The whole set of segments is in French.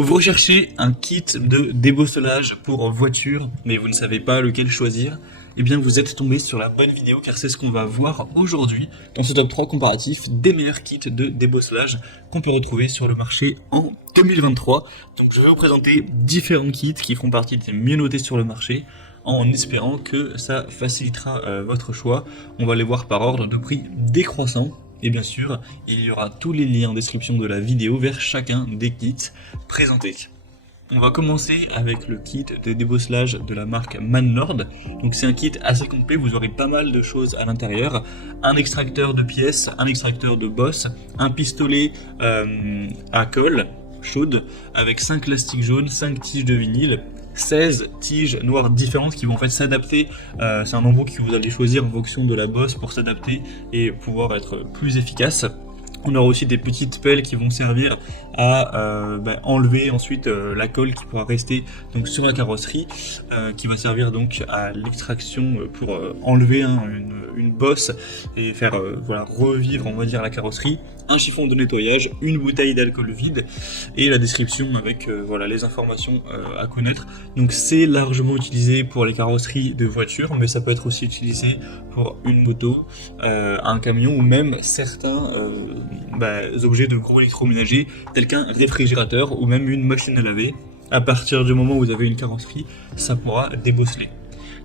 Vous recherchez un kit de débosselage pour voiture, mais vous ne savez pas lequel choisir. Eh bien, vous êtes tombé sur la bonne vidéo car c'est ce qu'on va voir aujourd'hui dans ce top 3 comparatif des meilleurs kits de débosselage qu'on peut retrouver sur le marché en 2023. Donc, je vais vous présenter différents kits qui font partie des mieux notés sur le marché en espérant que ça facilitera votre choix. On va les voir par ordre de prix décroissant. Et bien sûr, il y aura tous les liens en description de la vidéo vers chacun des kits présentés. On va commencer avec le kit de débosselage de la marque Manlord. Donc c'est un kit assez complet, vous aurez pas mal de choses à l'intérieur. Un extracteur de pièces, un extracteur de bosse, un pistolet à colle chaude avec 5 lastiques jaunes, 5 tiges de vinyle, 16 tiges noires différentes qui vont en fait s'adapter. C'est un embout que vous allez choisir en fonction de la bosse pour s'adapter et pouvoir être plus efficace. On aura aussi des petites pelles qui vont servir à enlever ensuite la colle qui pourra rester donc sur la carrosserie, qui va servir donc à l'extraction pour enlever une bosse et faire revivre on va dire la carrosserie. Un chiffon de nettoyage, une bouteille d'alcool vide et la description avec les informations à connaître. Donc c'est largement utilisé pour les carrosseries de voitures, mais ça peut être aussi utilisé pour une moto, un camion ou même certains objets de gros électroménagers tels qu'un réfrigérateur ou même une machine à laver. À partir du moment où vous avez une carrosserie, ça pourra débosseler.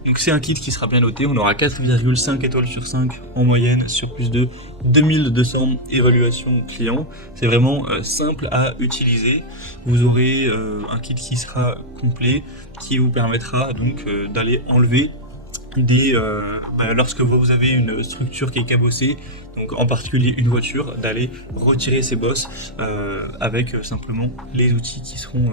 Donc c'est un kit qui sera bien noté, on aura 4,5 étoiles sur 5 en moyenne sur plus de 2200 évaluations clients. C'est vraiment simple à utiliser. Vous aurez un kit qui sera complet, qui vous permettra donc d'aller enlever lorsque vous avez une structure qui est cabossée, donc en particulier une voiture, d'aller retirer ces bosses avec simplement les outils qui seront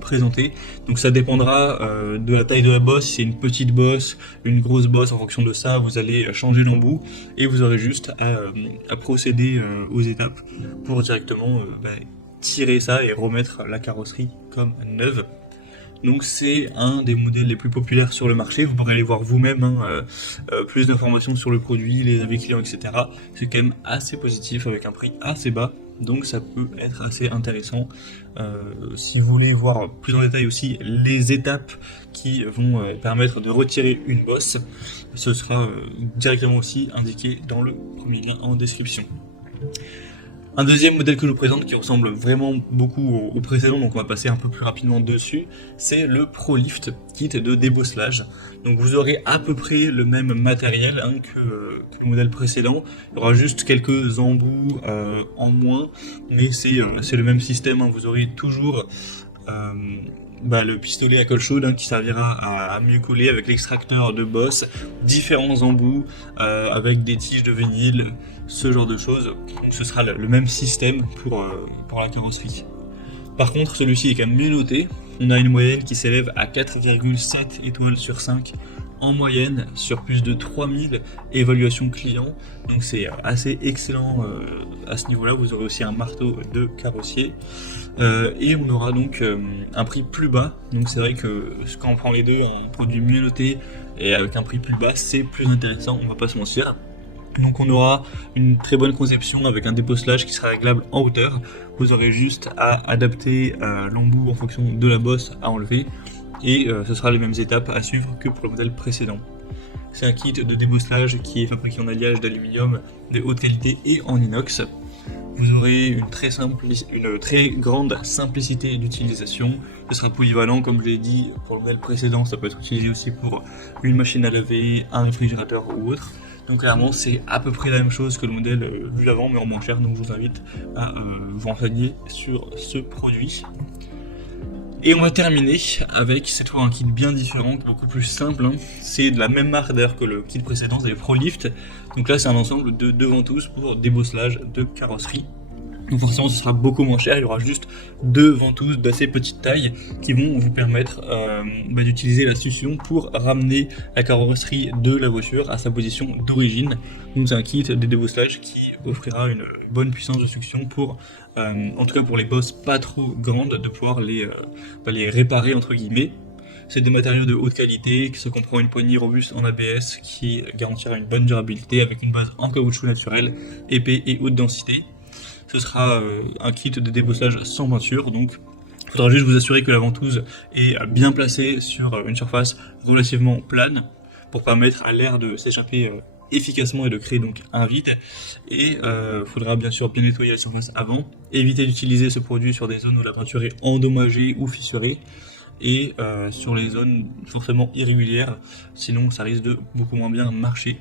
présentés. Donc ça dépendra de la taille de la bosse. Si c'est une petite bosse, une grosse bosse, en fonction de ça, vous allez changer l'embout et vous aurez juste à procéder aux étapes pour directement tirer ça et remettre la carrosserie comme neuve. Donc c'est un des modèles les plus populaires sur le marché, vous pourrez aller voir vous-même plus d'informations sur le produit, les avis clients, etc. C'est quand même assez positif avec un prix assez bas, donc ça peut être assez intéressant. Si vous voulez voir plus en détail aussi les étapes qui vont permettre de retirer une bosse, ce sera directement aussi indiqué dans le premier lien en description. Un deuxième modèle que je vous présente qui ressemble vraiment beaucoup au précédent, donc on va passer un peu plus rapidement dessus, c'est le ProLift kit de débosselage. Donc vous aurez à peu près le même matériel que le modèle précédent, il y aura juste quelques embouts en moins, mais c'est le même système, vous aurez toujours le pistolet à colle chaude qui servira à mieux coller avec l'extracteur de bosse, différents embouts avec des tiges de vinyle, ce genre de choses. Donc ce sera le même système pour la carrosserie. Par contre, celui-ci est quand même mieux noté. On a une moyenne qui s'élève à 4,7 étoiles sur 5 en moyenne sur plus de 3000 évaluations clients. Donc c'est assez excellent à ce niveau-là. Vous aurez aussi un marteau de carrossier. Et on aura donc un prix plus bas. Donc c'est vrai que quand on prend les deux, un produit mieux noté et avec un prix plus bas, c'est plus intéressant, on va pas se mentir. Donc on aura une très bonne conception avec un débosselage qui sera réglable en hauteur. Vous aurez juste à adapter l'embout en fonction de la bosse à enlever. Et ce sera les mêmes étapes à suivre que pour le modèle précédent. C'est un kit de débosselage qui est fabriqué en alliage d'aluminium de haute qualité et en inox. Vous aurez une très grande simplicité d'utilisation. Ce sera polyvalent, comme je l'ai dit pour le modèle précédent, ça peut être utilisé aussi pour une machine à laver, un réfrigérateur ou autre. Donc clairement c'est à peu près la même chose que le modèle vu avant mais en moins cher, donc je vous invite à vous renseigner sur ce produit. Et on va terminer avec cette fois un kit bien différent, beaucoup plus simple. C'est de la même marque d'ailleurs que le kit précédent, c'est le ProLift. Donc là c'est un ensemble de 2 ventouses pour débosselage de carrosserie. Donc forcément ce sera beaucoup moins cher, il y aura juste 2 ventouses d'assez petite taille qui vont vous permettre d'utiliser la succion pour ramener la carrosserie de la voiture à sa position d'origine. Donc c'est un kit de débosselage qui offrira une bonne puissance de succion pour, en tout cas pour les bosses pas trop grandes, de pouvoir les réparer entre guillemets. C'est des matériaux de haute qualité, qui se comprend une poignée robuste en ABS qui garantira une bonne durabilité avec une base en caoutchouc naturel, épais et haute densité. Ce sera un kit de débosselage sans peinture, donc Il faudra juste vous assurer que la ventouse est bien placée sur une surface relativement plane pour permettre à l'air de s'échapper efficacement et de créer donc un vide. Et faudra bien sûr bien nettoyer la surface avant, éviter d'utiliser ce produit sur des zones où la peinture est endommagée ou fissurée, et sur les zones forcément irrégulières, sinon ça risque de beaucoup moins bien marcher.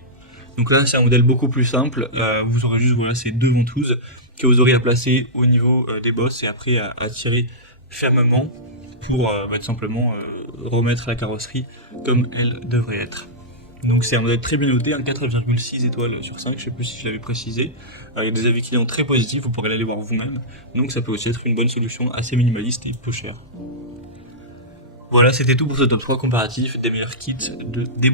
Donc là c'est un modèle beaucoup plus simple, vous aurez juste voilà, ces deux ventouses que vous aurez à placer au niveau des bosses et après à tirer fermement pour tout simplement remettre la carrosserie comme elle devrait être. Donc c'est un modèle très bien noté, un 4,6 étoiles sur 5, je sais plus si je l'avais précisé, avec des avis clients très positifs, vous pourrez aller voir vous-même, donc ça peut aussi être une bonne solution assez minimaliste et peu chère. Voilà, c'était tout pour ce top 3 comparatif des meilleurs kits de débrouillard.